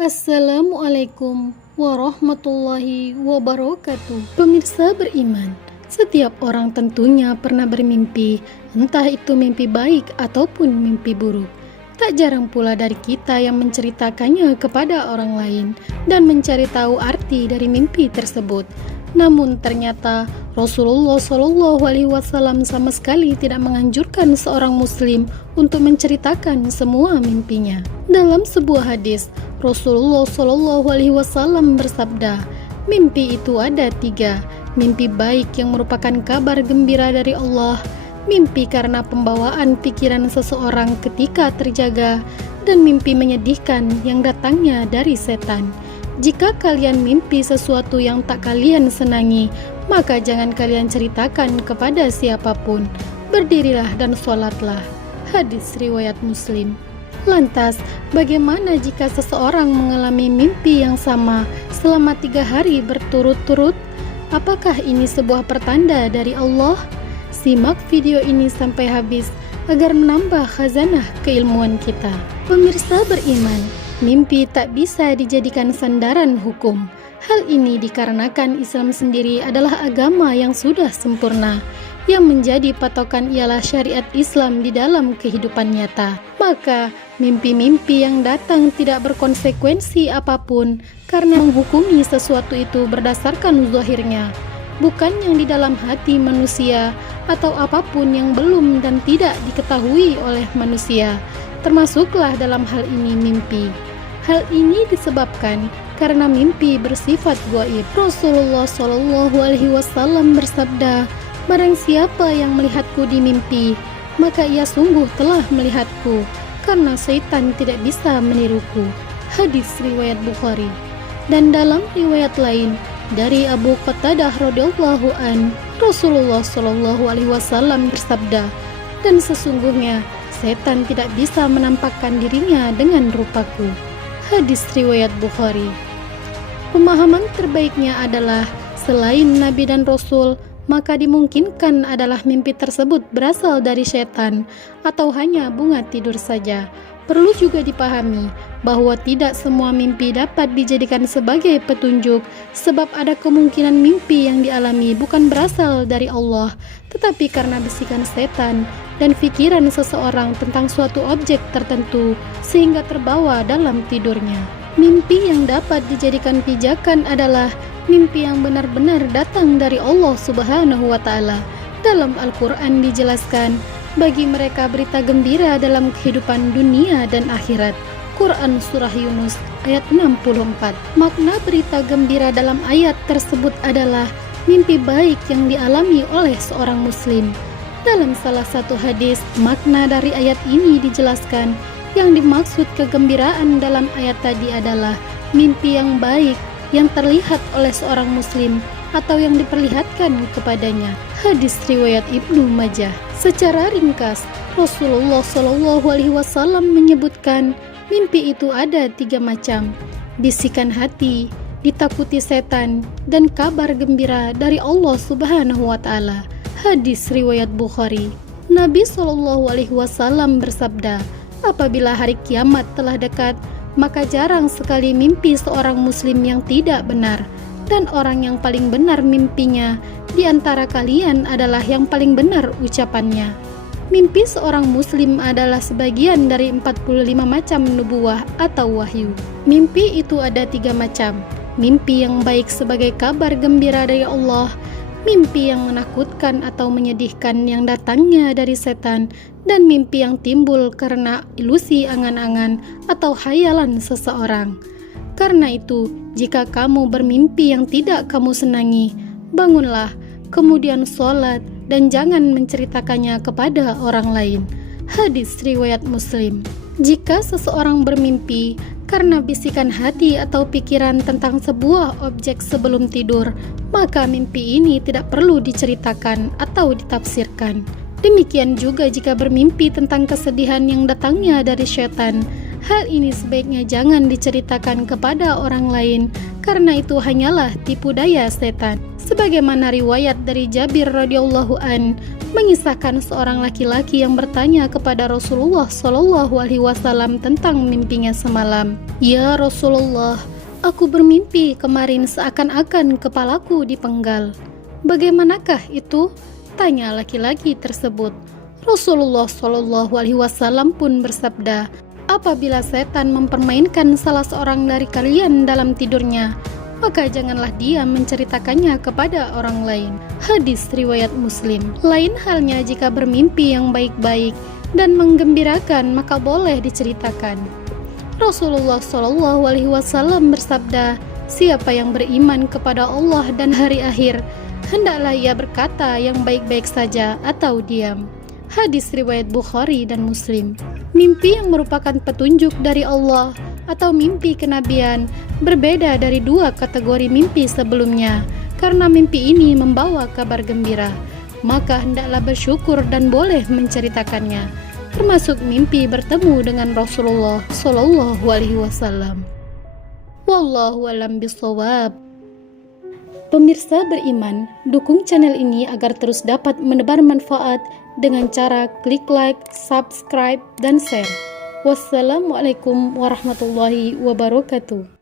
Assalamualaikum warahmatullahi wabarakatuh. Pemirsa beriman, setiap orang tentunya pernah bermimpi, entah itu mimpi baik ataupun mimpi buruk. Tak jarang pula dari kita yang menceritakannya kepada orang lain dan mencari tahu arti dari mimpi tersebut. Namun ternyata Rasulullah SAW sama sekali tidak menganjurkan seorang muslim untuk menceritakan semua mimpinya. Dalam sebuah hadis, Rasulullah SAW bersabda, mimpi itu ada 3, mimpi baik yang merupakan kabar gembira dari Allah, mimpi karena pembawaan pikiran seseorang ketika terjaga, dan mimpi menyedihkan yang datangnya dari setan. Jika kalian mimpi sesuatu yang tak kalian senangi, maka jangan kalian ceritakan kepada siapapun. Berdirilah dan sholatlah. Hadis riwayat Muslim. Lantas, bagaimana jika seseorang mengalami mimpi yang sama selama 3 hari berturut-turut? Apakah ini sebuah pertanda dari Allah? Simak video ini sampai habis agar menambah khazanah keilmuan kita. Pemirsa beriman, mimpi tak bisa dijadikan sandaran hukum. Hal ini dikarenakan Islam sendiri adalah agama yang sudah sempurna. Yang menjadi patokan ialah syariat Islam di dalam kehidupan nyata. Maka, mimpi-mimpi yang datang tidak berkonsekuensi apapun karena menghukumi sesuatu itu berdasarkan zahirnya, bukan yang di dalam hati manusia atau apapun yang belum dan tidak diketahui oleh manusia. Termasuklah dalam hal ini mimpi. Hal ini disebabkan karena mimpi bersifat gaib. Rasulullah SAW bersabda, barang siapa yang melihatku di mimpi, maka ia sungguh telah melihatku, karena syaitan tidak bisa meniruku. Hadis riwayat Bukhari. Dan dalam riwayat lain dari Abu Qatadah radhiyallahu an, Rasulullah SAW bersabda, dan sesungguhnya setan tidak bisa menampakkan dirinya dengan rupaku. Hadis riwayat Bukhari. Pemahaman terbaiknya adalah selain Nabi dan Rasul, maka dimungkinkan adalah mimpi tersebut berasal dari setan atau hanya bunga tidur saja. Perlu juga dipahami bahwa tidak semua mimpi dapat dijadikan sebagai petunjuk, sebab ada kemungkinan mimpi yang dialami bukan berasal dari Allah, tetapi karena bisikan setan dan pikiran seseorang tentang suatu objek tertentu sehingga terbawa dalam tidurnya. Mimpi yang dapat dijadikan pijakan adalah mimpi yang benar-benar datang dari Allah Subhanahu wa Ta'ala. Dalam Al-Quran dijelaskan, bagi mereka berita gembira dalam kehidupan dunia dan akhirat. Quran Surah Yunus ayat 64. Makna berita gembira dalam ayat tersebut adalah mimpi baik yang dialami oleh seorang muslim. Dalam salah satu hadis, makna dari ayat ini dijelaskan, yang dimaksud kegembiraan dalam ayat tadi adalah mimpi yang baik yang terlihat oleh seorang muslim atau yang diperlihatkan kepadanya. Hadis riwayat Ibnu Majah. Secara ringkas, Rasulullah SAW menyebutkan mimpi itu ada 3 macam: bisikan hati, ditakuti setan, dan kabar gembira dari Allah Subhanahu wa Ta'ala. Hadis riwayat Bukhari. Nabi SAW bersabda, apabila hari kiamat telah dekat, maka jarang sekali mimpi seorang muslim yang tidak benar, dan orang yang paling benar mimpinya di antara kalian adalah yang paling benar ucapannya. Mimpi seorang muslim adalah sebagian dari 45 macam nubuwah atau wahyu. Mimpi itu ada 3 macam. Mimpi yang baik sebagai kabar gembira dari Allah, mimpi yang menakutkan atau menyedihkan yang datangnya dari setan, dan mimpi yang timbul karena ilusi angan-angan atau hayalan seseorang. Karena itu, jika kamu bermimpi yang tidak kamu senangi, bangunlah, kemudian sholat, dan jangan menceritakannya kepada orang lain. Hadis riwayat Muslim. Jika seseorang bermimpi karena bisikan hati atau pikiran tentang sebuah objek sebelum tidur, maka mimpi ini tidak perlu diceritakan atau ditafsirkan. Demikian juga jika bermimpi tentang kesedihan yang datangnya dari syaitan, hal ini sebaiknya jangan diceritakan kepada orang lain, karena itu hanyalah tipu daya setan. Sebagaimana riwayat dari Jabir radhiyallahu an, mengisahkan seorang laki-laki yang bertanya kepada Rasulullah Shallallahu Alaihi Wasallam tentang mimpinya semalam. Ya Rasulullah, aku bermimpi kemarin seakan-akan kepalaku dipenggal. Bagaimanakah itu? Tanya laki-laki tersebut. Rasulullah Shallallahu Alaihi Wasallam pun bersabda, apabila setan mempermainkan salah seorang dari kalian dalam tidurnya, maka janganlah dia menceritakannya kepada orang lain. Hadis riwayat Muslim. Lain halnya jika bermimpi yang baik-baik dan menggembirakan, maka boleh diceritakan. Rasulullah Shallallahu Alaihi Wasallam bersabda, siapa yang beriman kepada Allah dan hari akhir, hendaklah ia berkata yang baik-baik saja atau diam. Hadis riwayat Bukhari dan Muslim. Mimpi yang merupakan petunjuk dari Allah atau mimpi kenabian berbeda dari dua kategori mimpi sebelumnya. Karena mimpi ini membawa kabar gembira, maka hendaklah bersyukur dan boleh menceritakannya, termasuk mimpi bertemu dengan Rasulullah Shallallahu Alaihi Wasallam. Wallahu a'lam bishawab. Pemirsa beriman, dukung channel ini agar terus dapat menebar manfaat dengan cara klik like, subscribe, dan share. Wassalamualaikum warahmatullahi wabarakatuh.